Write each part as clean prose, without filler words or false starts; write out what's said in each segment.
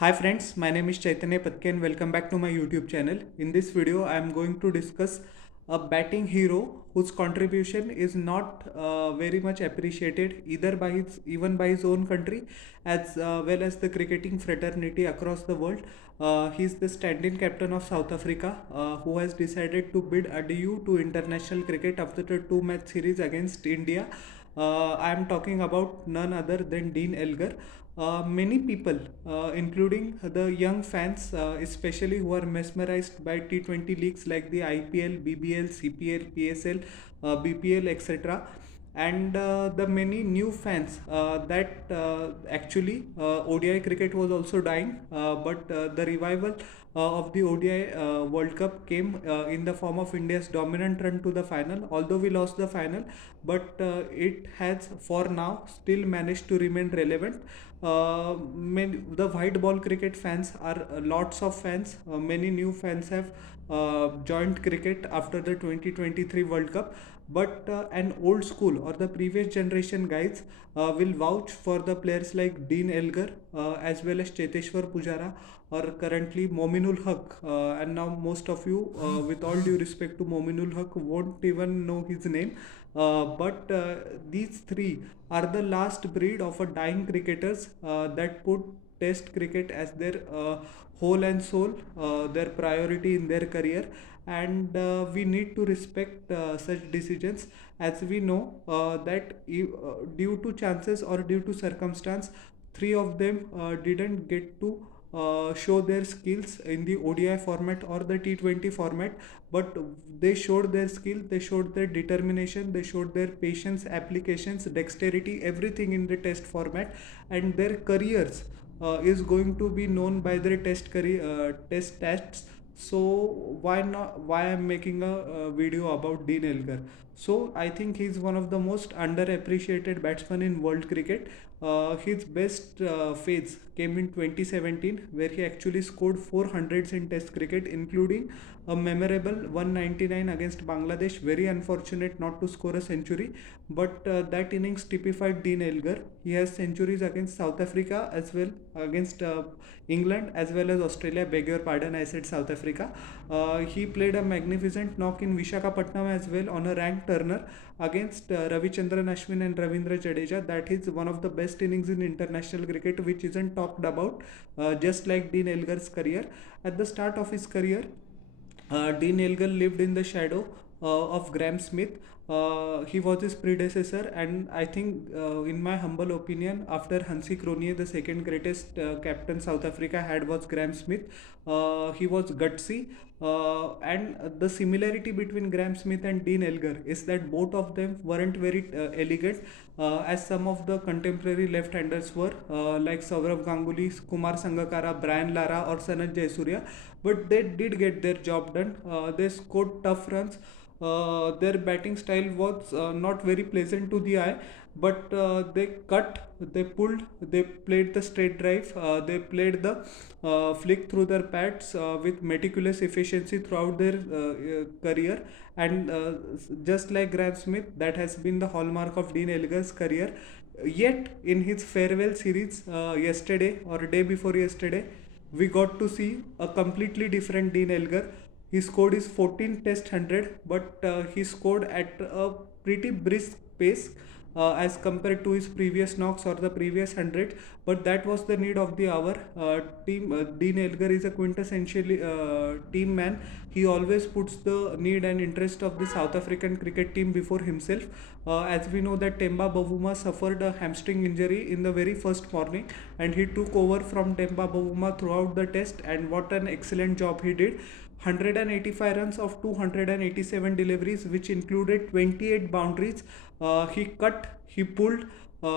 Hi friends, my name is Chaitanya Patke and welcome back to my YouTube channel. In this video, I am going to discuss a batting hero whose contribution is not very much appreciated either by his even by his own country as well as the cricketing fraternity across the world. He is the stand-in captain of South Africa who has decided to bid adieu to international cricket after the two-match series against India. I am talking about none other than Dean Elgar. Many people, including the young fans, especially who are mesmerized by T20 leagues like the IPL, BBL, CPL, PSL, BPL, etc., and the many new fans that actually ODI cricket was also dying, but the revival of the ODI World Cup came in the form of India's dominant run to the final. Although we lost the final, but it has for now still managed to remain relevant. The white ball cricket fans are lots of fans. Many new fans have joined cricket after the 2023 World Cup. But an old school or the previous generation guys will vouch for the players like Dean Elgar as well as Cheteshwar Pujara or currently Mominul Haq. And now most of you, with all due respect to Mominul Haq, won't even know his name. But these three are the last breed of a dying cricketers that put test cricket as their whole and soul, their priority in their career. And we need to respect such decisions, as we know due to chances or due to circumstance, three of them didn't get to show their skills in the ODI format or the T20 format, but they showed their skill, they showed their determination, they showed their patience, applications, dexterity, everything in the test format, and their careers is going to be known by their test stats. So why not? Why I'm making a video about Dean Elgar? So I think he's one of the most underappreciated batsmen in world cricket. His best phase came in 2017, where he actually scored 400s in Test cricket, including a memorable 199 against Bangladesh. Very unfortunate not to score a century, but that innings typified Dean Elgar. He has centuries against South Africa as well, against England as well as Australia. Beg your pardon, I said South Africa. He played a magnificent knock in Vishakhapatnam as well on a ranked turner against Ravichandran Ashwin and Ravindra Jadeja. That is one of the best innings in international cricket, which isn't talked about. Just like Dean Elgar's career, at the start of his career, Dean Elgar lived in the shadow of Graham Smith. He was his predecessor, and I think, in my humble opinion, after Hansi Cronje, the second greatest captain South Africa had was Graham Smith. He was gutsy, and the similarity between Graham Smith and Dean Elgar is that both of them weren't very elegant, as some of the contemporary left-handers were, like Saurav Ganguly, Kumar Sangakkara, Brian Lara, or Sanat Jayasuriya. But they did get their job done. They scored tough runs. Their batting style was not very pleasant to the eye, but they cut, they pulled, they played the straight drive, they played the flick through their pads with meticulous efficiency throughout their career. And just like Graham Smith, that has been the hallmark of Dean Elgar's career. Yet, in his farewell series yesterday or day before yesterday, we got to see a completely different Dean Elgar. He scored his 14th Test 100, but he scored at a pretty brisk pace as compared to his previous knocks or the previous 100. But that was the need of the hour. Dean Elgar is a quintessential team man. He always puts the need and interest of the South African cricket team before himself. As we know that Temba Bavuma suffered a hamstring injury in the very first morning, and he took over from Temba Bavuma throughout the test, and what an excellent job he did. 185 runs of 287 deliveries, which included 28 boundaries. He cut, he pulled,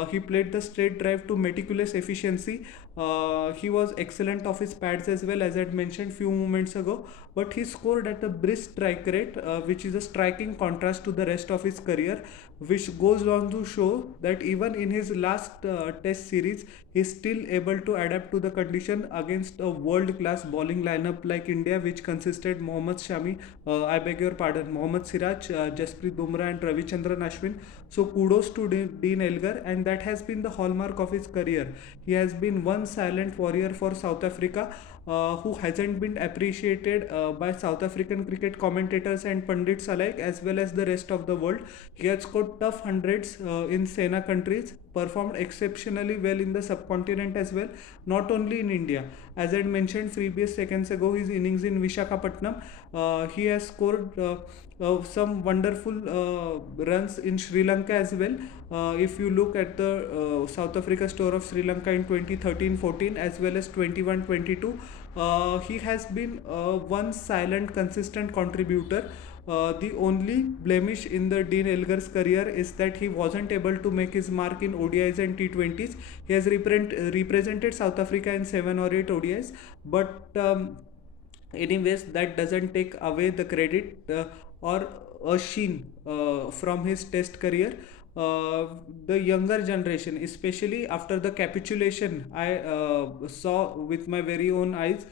he played the straight drive to meticulous efficiency. He was excellent off his pads as well, as I had mentioned few moments ago. But he scored at a brisk strike rate, which is a striking contrast to the rest of his career, which goes on to show that even in his last test series, he's still able to adapt to the condition against a world-class bowling lineup like India, which consisted Mohammad Shami, I beg your pardon, Mohammad Siraj, Jasprit Bumrah, and Ravichandran Ashwin. So kudos to Dean Elgar, and that has been the hallmark of his career. He has been one silent warrior for South Africa, who hasn't been appreciated by South African cricket commentators and pundits alike, as well as the rest of the world. He has scored tough hundreds in Sena countries, performed exceptionally well in the subcontinent as well, not only in India. As I mentioned previous seconds ago, his innings in Vishakhapatnam, he has scored some wonderful runs in Sri Lanka as well. If you look at the South Africa store of Sri Lanka in 2013-14 as well as 21-22, he has been one silent, consistent contributor. The only blemish in the Dean Elgar's career is that he wasn't able to make his mark in ODIs and T20s. He has represented South Africa in 7 or 8 ODIs, but anyways, that doesn't take away the credit or a sheen from his test career. The younger generation, especially after the capitulation I saw with my very own eyes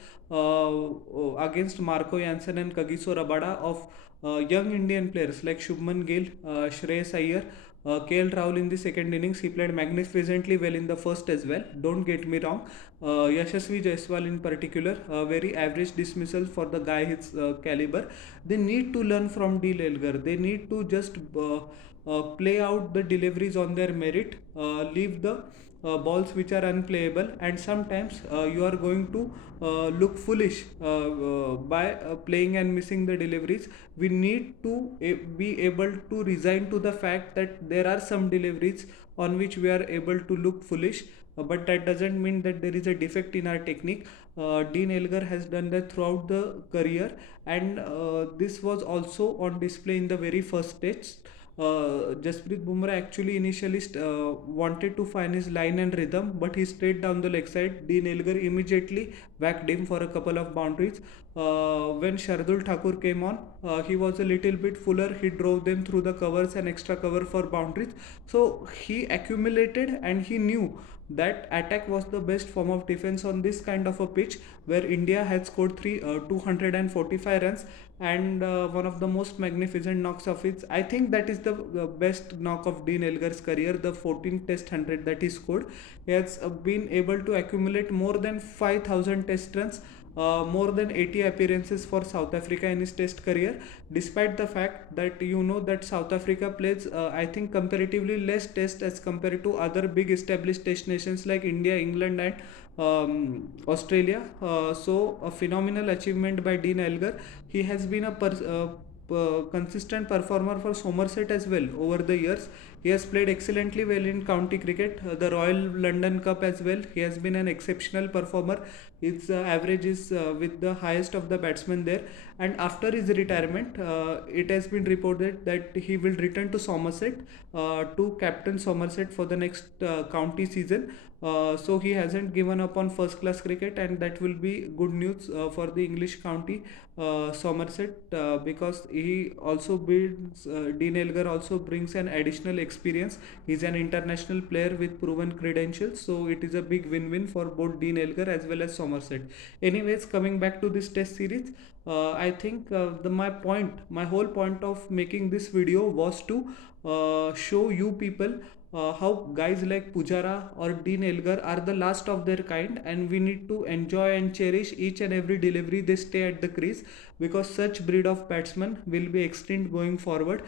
against Marco Jansen and Kagiso Rabada of young Indian players like Shubman Gill, Shreyas Iyer, KL Rahul in the second innings. He played magnificently well in the first as well. Don't get me wrong. Yashasvi Jaiswal in particular, very average dismissal for the guy his caliber. They need to learn from Dean Elgar. They need to just play out the deliveries on their merit, leave the balls which are unplayable, and sometimes you are going to look foolish by playing and missing the deliveries. We need to be able to resign to the fact that there are some deliveries on which we are able to look foolish, but that doesn't mean that there is a defect in our technique. Dean Elgar has done that throughout the career, and this was also on display in the very first test. Jasprit Bumrah actually initially wanted to find his line and rhythm, but he straight down the leg side. Dean Elgar immediately whacked him for a couple of boundaries. When Shardul Thakur came on, he was a little bit fuller. He drove them through the covers and extra cover for boundaries. So he accumulated, and he knew that attack was the best form of defense on this kind of a pitch where India had scored 245 runs, and one of the most magnificent knocks of its. I think that is the best knock of Dean Elgar's career, the 14 test 100 that he scored. He has been able to accumulate more than 5,000 test runs, more than 80 appearances for South Africa in his test career, despite the fact that you know that South Africa plays I think comparatively less test as compared to other big established test nations like India, England and Australia. So a phenomenal achievement by Dean Elgar. He has been a consistent performer for Somerset as well over the years. He has played excellently well in county cricket, the Royal London Cup as well. He has been an exceptional performer. His average is with the highest of the batsmen there. And after his retirement, it has been reported that he will return to Somerset to captain Somerset for the next county season. So he hasn't given up on first class cricket, and that will be good news for the English county Somerset, because he also brings Dean Elgar also brings an additional experience. He's an international player with proven credentials, so it is a big win-win for both Dean Elgar as well as Somerset. Anyways, coming back to this test series, I think my whole point of making this video was to show you people how guys like Pujara or Dean Elgar are the last of their kind, and we need to enjoy and cherish each and every delivery they stay at the crease, because such breed of batsmen will be extinct going forward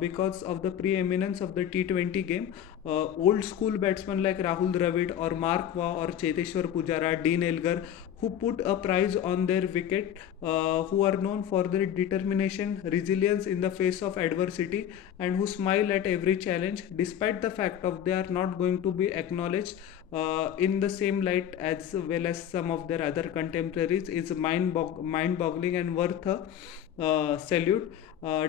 because of the preeminence of the T20 game. Old school batsmen like Rahul Dravid or Mark Waugh or Cheteshwar Pujara, Dean Elgar, who put a price on their wicket, who are known for their determination, resilience in the face of adversity, and who smile at every challenge, despite the fact of they are not going to be acknowledged in the same light as well as some of their other contemporaries, is mind-boggling and worth a salute.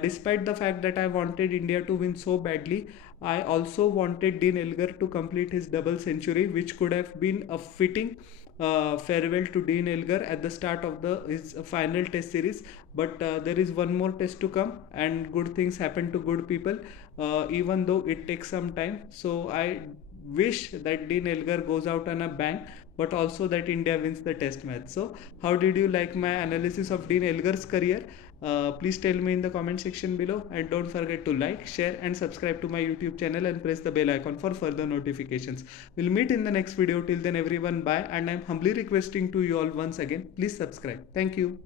Despite the fact that I wanted India to win so badly, I also wanted Dean Elgar to complete his double century, which could have been a fitting farewell to Dean Elgar at the start of his final test series. But there is one more test to come, and good things happen to good people, even though it takes some time. So I wish that Dean Elgar goes out on a bang, but also that India wins the test match. So, how did you like my analysis of Dean Elgar's career? Please tell me in the comment section below, and don't forget to like, share, and subscribe to my YouTube channel and press the bell icon for further notifications. We'll meet in the next video. Till then, everyone, bye. And I'm humbly requesting to you all once again, please subscribe. Thank you.